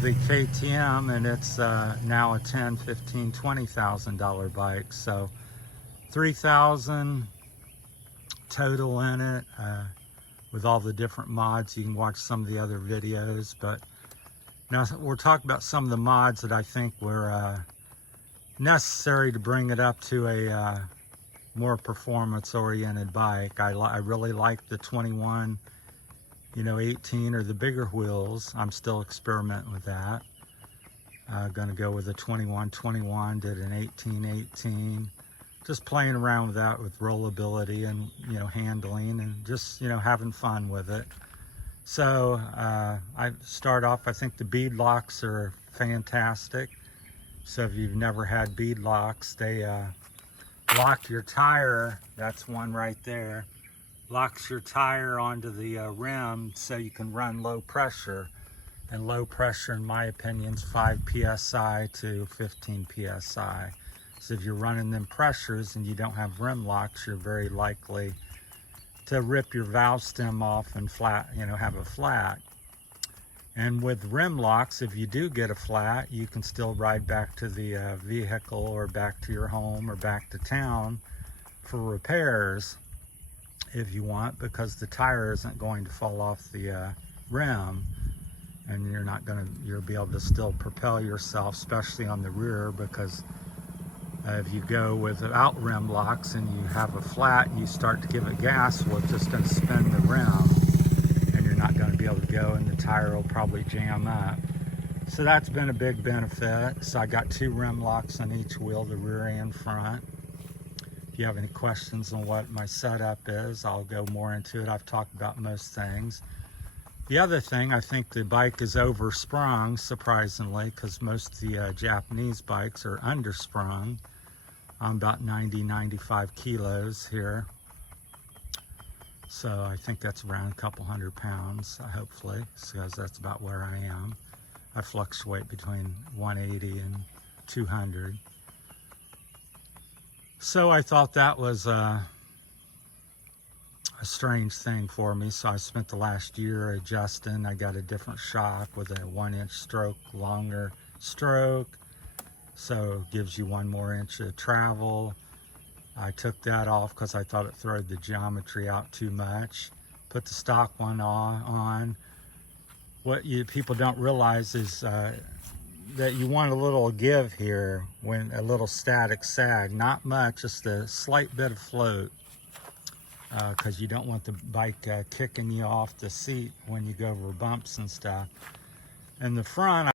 The KTM, and it's now a $10,000, $15,000, $20,000 bike. So $3,000 total in it, with all the different mods. You can watch some of the other videos, but now we're talking about some of the mods that I think were necessary to bring it up to a more performance-oriented bike. I really like the 21, 18 or the bigger wheels. I'm still experimenting with that. Gonna go with a 21, did an 18. Just playing around with that with rollability and, handling and just, having fun with it. So I start off, I think the bead locks are fantastic. So if you've never had bead locks, they lock your tire. That's one right there. Locks your tire onto the rim so you can run low pressure. And low pressure, in my opinion, is 5 psi to 15 psi. So if you're running them pressures and you don't have rim locks, you're very likely to rip your valve stem off and flat, have a flat. And with rim locks, if you do get a flat, you can still ride back to the vehicle or back to your home or back to town for repairs if you want, because the tire isn't going to fall off the rim, and you'll be able to still propel yourself, especially on the rear, because if you go without rim locks and you have a flat and you start to give it gas, well, it's just going to spin the rim and you're not going to be able to go, and the tire will probably jam up. So that's been a big benefit. So I got 2 rim locks on each wheel, the rear and front. If you have any questions on what my setup is, I'll go more into it. I've talked about most things. The other thing, I think the bike is oversprung, surprisingly, because most of the Japanese bikes are undersprung. I'm about 95 kilos here. So I think that's around a couple hundred pounds, hopefully, because that's about where I am. I fluctuate between 180 and 200. So I thought that was a strange thing for me. So I spent the last year adjusting. I got a different shock with a 1-inch stroke, longer stroke. So it gives you 1 more inch of travel. I took that off because I thought it threw the geometry out too much. Put the stock one on. What people don't realize is that you want a little give here, when a little static sag, not much, just a slight bit of float, because you don't want the bike kicking you off the seat when you go over bumps and stuff. In the front,